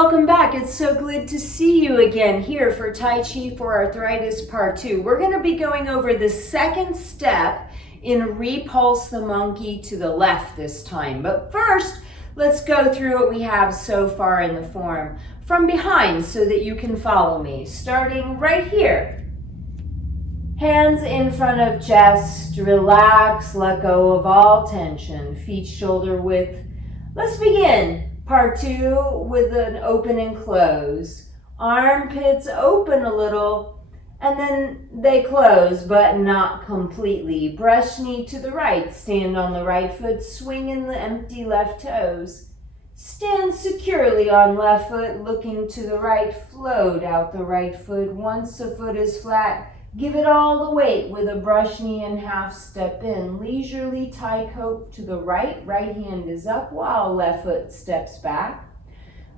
Welcome back. It's so good to see you again here for Tai Chi for Arthritis Part 2. We're going to be going over the second step in Repulse the Monkey to the left this time. But first, let's go through what we have so far in the form from behind so that you can follow me. Starting right here. Hands in front of chest, relax, let go of all tension, feet shoulder width. Let's begin. Part 2 with an open and close. Armpits open a little and then they close, but not completely. Brush knee to the right, stand on the right foot, swing in the empty left toes. Stand securely on left foot, looking to the right, float out the right foot. Once the foot is flat, give it all the weight with a brush knee and half step in. Leisurely tie coat to the right. Right hand is up while left foot steps back.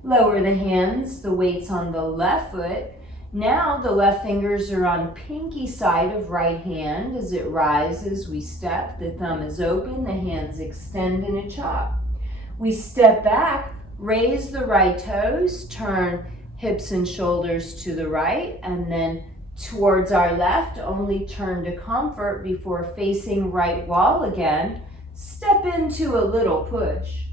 Lower the hands, the weight's on the left foot. Now the left fingers are on pinky side of right hand. As it rises, we step. The thumb is open, the hands extend in a chop. We step back, raise the right toes, turn hips and shoulders to the right, and then towards our left, only turn to comfort before facing right wall again. Step into a little push.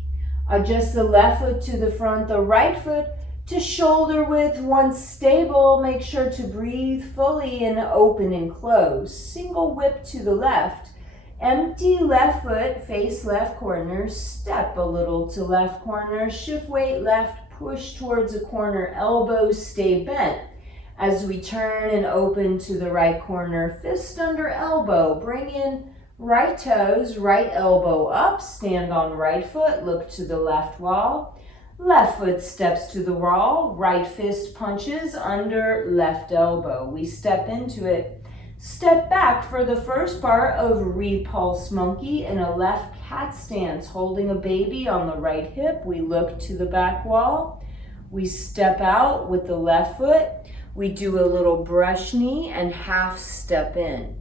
Adjust the left foot to the front, the right foot to shoulder width. Once stable, make sure to breathe fully and open and close. Single whip to the left. Empty left foot, face left corner. Step a little to left corner. Shift weight left, push towards a corner. Elbows stay bent. As we turn and open to the right corner, fist under elbow, bring in right toes, right elbow up, stand on right foot, look to the left wall. Left foot steps to the wall, right fist punches under left elbow. We step into it. Step back for the first part of Repulse Monkey in a left cat stance, holding a baby on the right hip. We look to the back wall. We step out with the left foot. We do a little brush knee and half step in.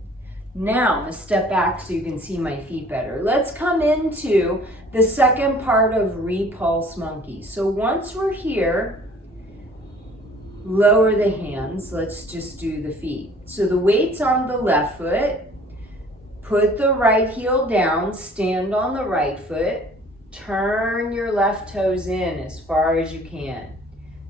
Now I'm going to step back so you can see my feet better. Let's come into the second part of Repulse Monkey. So once we're here, lower the hands. Let's just do the feet. So the weight's on the left foot. Put the right heel down, stand on the right foot. Turn your left toes in as far as you can.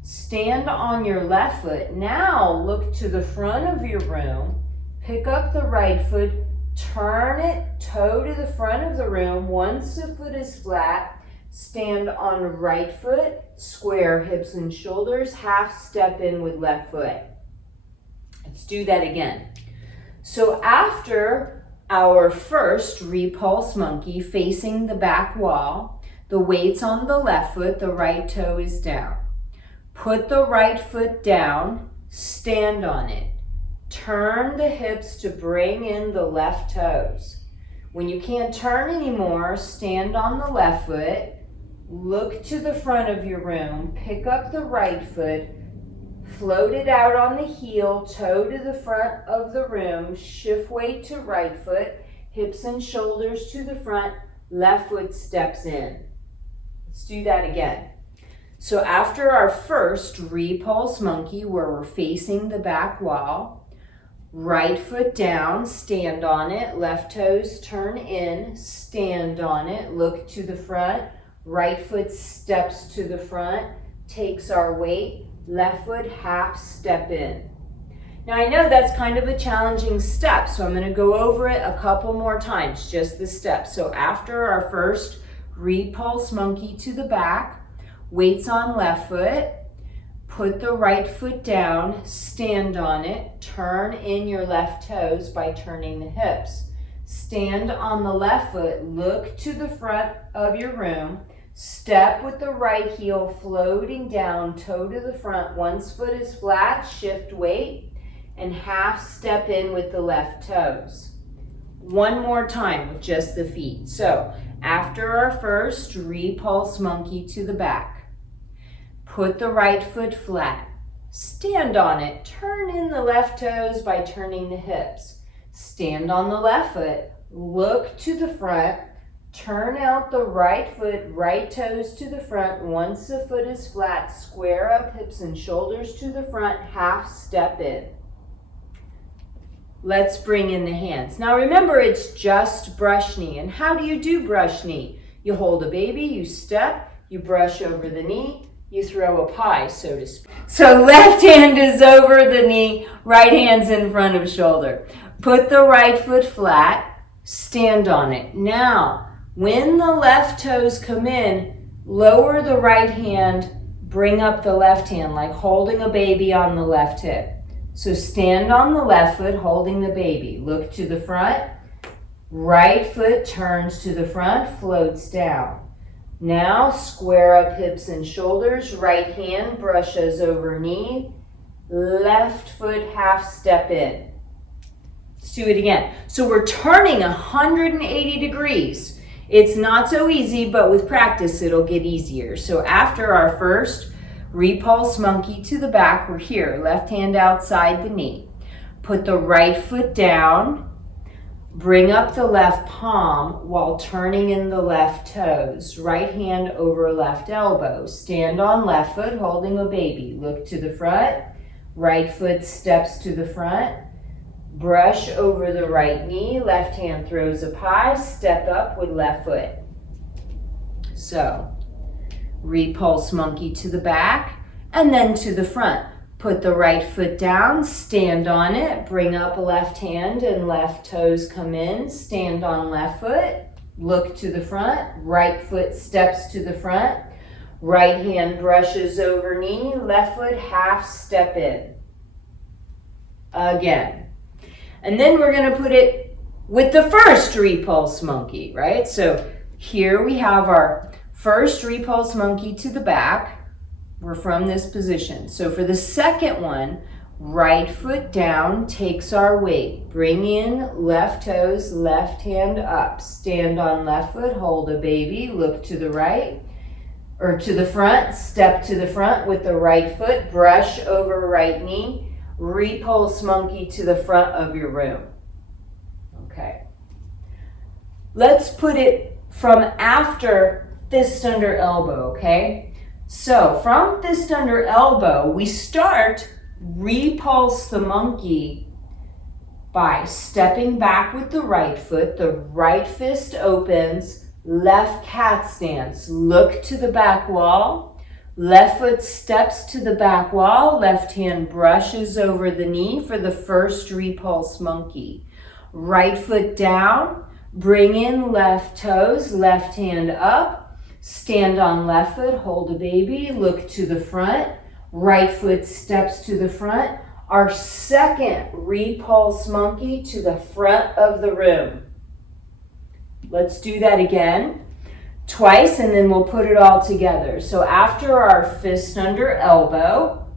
Stand on your left foot. Now look to the front of your room. Pick up the right foot. Turn it toe to the front of the room. Once the foot is flat, stand on right foot. Square hips and shoulders. Half step in with left foot. Let's do that again. So after our first Repulse Monkey facing the back wall, the weight's on the left foot. The right toe is down. Put the right foot down, stand on it. Turn the hips to bring in the left toes. When you can't turn anymore, stand on the left foot, look to the front of your room, pick up the right foot, float it out on the heel, toe to the front of the room, shift weight to right foot, hips and shoulders to the front, left foot steps in. Let's do that again. So after our first Repulse Monkey, where we're facing the back wall, right foot down, stand on it, left toes turn in, stand on it, look to the front, right foot steps to the front, takes our weight, left foot half step in. Now I know that's kind of a challenging step, so I'm going to go over it a couple more times, just the steps. So after our first Repulse Monkey to the back, weight's on left foot, put the right foot down, stand on it, turn in your left toes by turning the hips. Stand on the left foot, look to the front of your room, step with the right heel floating down, toe to the front. Once foot is flat, shift weight, and half step in with the left toes. One more time with just the feet. So after our first Repulse Monkey to the back, put the right foot flat, stand on it, turn in the left toes by turning the hips. Stand on the left foot, look to the front, Turn out the right foot, right toes to the front. Once the foot is flat, square up hips and shoulders to the front, half step in. Let's bring in the hands. Now remember, it's just brush knee. And how do you do brush knee? You hold a baby, you step, you brush over the knee, you throw a pie, so to speak. So left hand is over the knee, right hand's in front of shoulder. Put the right foot flat, stand on it. Now, when the left toes come in, lower the right hand, bring up the left hand, like holding a baby on the left hip. So stand on the left foot, holding the baby. Look to the front. Right foot turns to the front, floats down. Now square up hips and shoulders. Right hand brushes over knee. Left foot half step in. Let's do it again. So we're turning 180 degrees. It's not so easy, but with practice it'll get easier. So after our first repulse monkey to the back, we're here. Left hand outside the knee. Put the right foot down. Bring up the left palm while turning in the left toes. Right hand over left elbow. Stand on left foot holding a baby. Look to the front. Right foot steps to the front. Brush over the right knee. Left hand throws a pie. Step up with left foot. So, repulse monkey to the back and then to the front. Put the right foot down, stand on it, bring up left hand and left toes come in, stand on left foot, look to the front, right foot steps to the front, right hand brushes over knee, left foot half step in. Again. And then we're going to put it with the first repulse monkey, right? So here we have our first repulse monkey to the back. We're from this position. So for the second one, right foot down takes our weight. Bring in left toes, left hand up. Stand on left foot, hold a baby, look to the right or to the front, step to the front with the right foot, brush over right knee, repulse monkey to the front of your room. Okay. Let's put it from after fist under elbow, okay? So from fist under elbow, we start repulse the monkey by stepping back with the right foot. The right fist opens, left cat stance. Look to the back wall. Left foot steps to the back wall. Left hand brushes over the knee for the first repulse monkey. Right foot down. Bring in left toes, left hand up. Stand on left foot, hold a baby, look to the front. Right foot steps to the front. Our second repulse monkey to the front of the room. Let's do that again. Twice, and then we'll put it all together. So after our fist under elbow,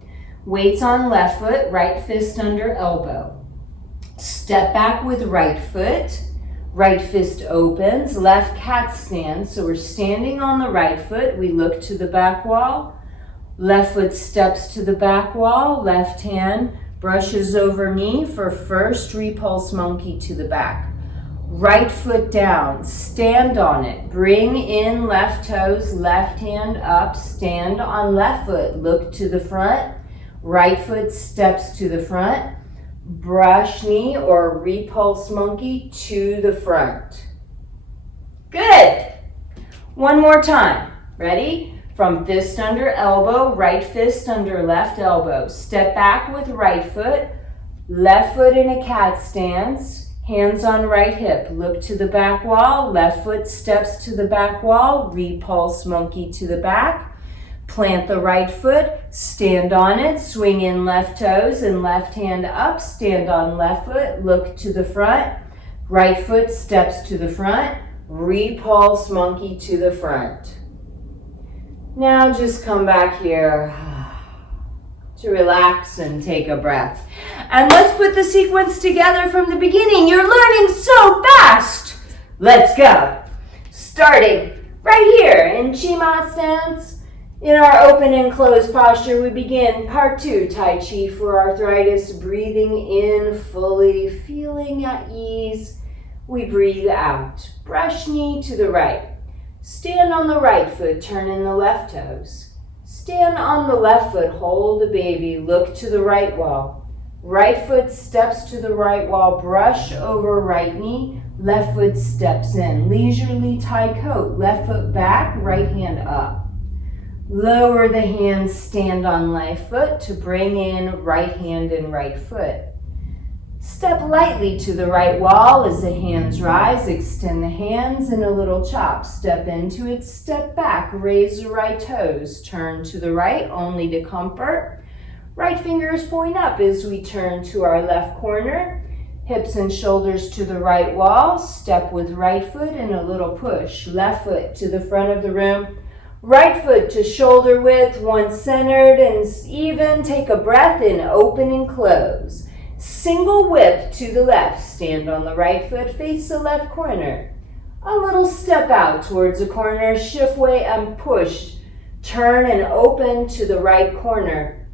weights on left foot, right fist under elbow. Step back with right foot. Right fist opens, left cat stance. So we're standing on the right foot. We look to the back wall. Left foot steps to the back wall. Left hand brushes over knee for first repulse monkey to the back. Right foot down, stand on it. Bring in left toes, left hand up. Stand on left foot, look to the front. Right foot steps to the front. Brush knee or repulse monkey to the front. Good. One more time. Ready? From fist under elbow, right fist under left elbow. Step back with right foot, left foot in a cat stance, hands on right hip. Look to the back wall, left foot steps to the back wall, repulse monkey to the back. Plant the right foot, stand on it, swing in left toes and left hand up, stand on left foot, look to the front, right foot steps to the front, repulse monkey to the front. Now just come back here to relax and take a breath. And let's put the sequence together from the beginning. You're learning so fast. Let's go. Starting right here in Chi Mat stance. In our open and closed posture, we begin part 2, Tai Chi for arthritis. Breathing in fully, feeling at ease. We breathe out. Brush knee to the right. Stand on the right foot, turn in the left toes. Stand on the left foot, hold the baby, look to the right wall. Right foot steps to the right wall, brush over right knee, left foot steps in. Leisurely tie coat, left foot back, right hand up. Lower the hands, stand on left foot to bring in right hand and right foot. Step lightly to the right wall as the hands rise, extend the hands in a little chop. Step into it, step back, raise the right toes, turn to the right, only to comfort. Right fingers point up as we turn to our left corner. Hips and shoulders to the right wall, step with right foot and a little push. Left foot to the front of the room. Right foot to shoulder width, one centered and even. Take a breath in, open and close. Single whip to the left, stand on the right foot, face the left corner. A little step out towards the corner, shift weight and push. Turn and open to the right corner.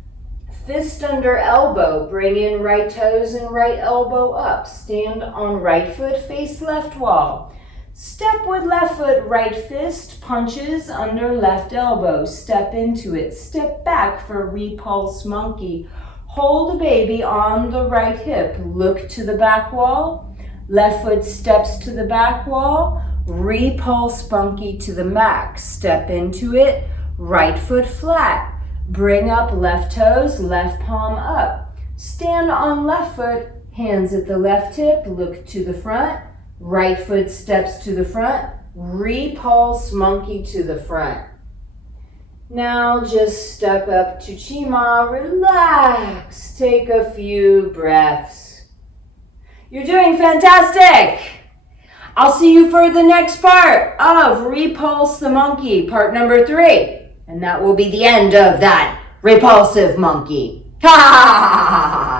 Fist under elbow, bring in right toes and right elbow up. Stand on right foot, face left wall. Step with left foot, right fist punches under left elbow. Step into it. Step back for repulse monkey. Hold the baby on the right hip. Look to the back wall. Left foot steps to the back wall. Repulse monkey to the max. Step into it. Right foot flat. Bring up left toes, left palm up. Stand on left foot. Hands at the left hip. Look to the front. Right foot steps to the front, repulse monkey to the front. Now just step up to Chima, relax, take a few breaths. You're doing fantastic. I'll see you for the next part of Repulse the Monkey, part number 3. And that will be the end of that repulsive monkey. Ha ha ha ha ha ha.